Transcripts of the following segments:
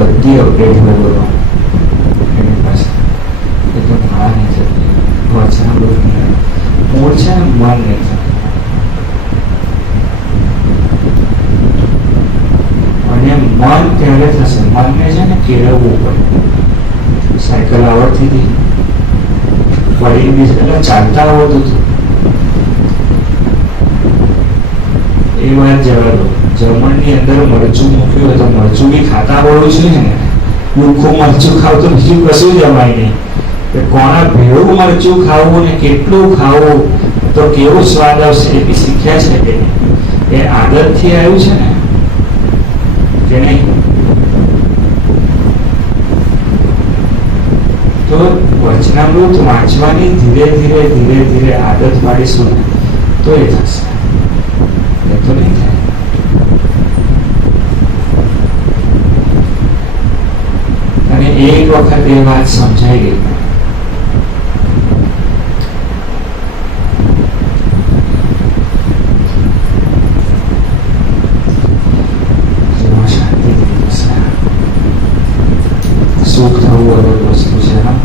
બધી અપડેટ હોય બોલો એની પાસે એ તો ના નહીં થતી વચન બોલું મૂળ છે ને મન નહીં થતું અને મન ત્યારે થશે મનને છે ને કેળવવું પડે સાયકલ આવડતી હતી પડી બી એટલે ચાલતા આવડતું હતું એ વાત જવા દો જમણની અંદર મરચું મૂક્યું હોય તો મરચું બી ખાતા વાળું છે ને. લુખું મરચું ખાવ તો બીજું કશું જમાય નહીં. કે કોના ભેળું મરચું ખાવું ને કેટલું ખાવું, તો કેવો સ્વાદ આવશે એ બી શીખ્યા છે કે એ આદતથી આવ્યું છે ને. કે નહીં? તો વચનામૃત વાંચવાની ધીરે ધીરે ધીરે ધીરે આદત પાડીશું ને, તો એ થશે. વખત એ વાત સમજાઈ ગઈ જેમાં શાંતિ થશે સુખ થવું અલગ વસ્તુ છે હા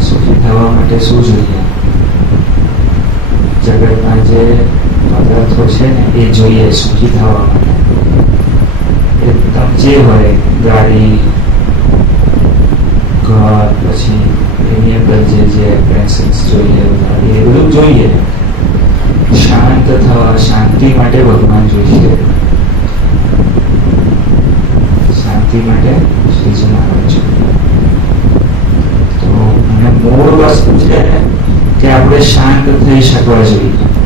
સુખી થવા માટે શું જોઈએ જગતના જે પદાર્થો છે ને એ જોઈએ સુખી થવા માટે એકદમ જે હોય ગાડી ઘર પછી એની અંદર જે જે એપ્લાયન્સીસ જોઈએ, એ બધું જોઈએ. શાંત થવા, શાંતિ માટે ભગવાન જોઈએ. શાંતિ માટે શ્રીજી મહારાજ તો અને મૂળ વસ્તુ છે કે આપણે શાંત થઈ શકવા જોઈએ.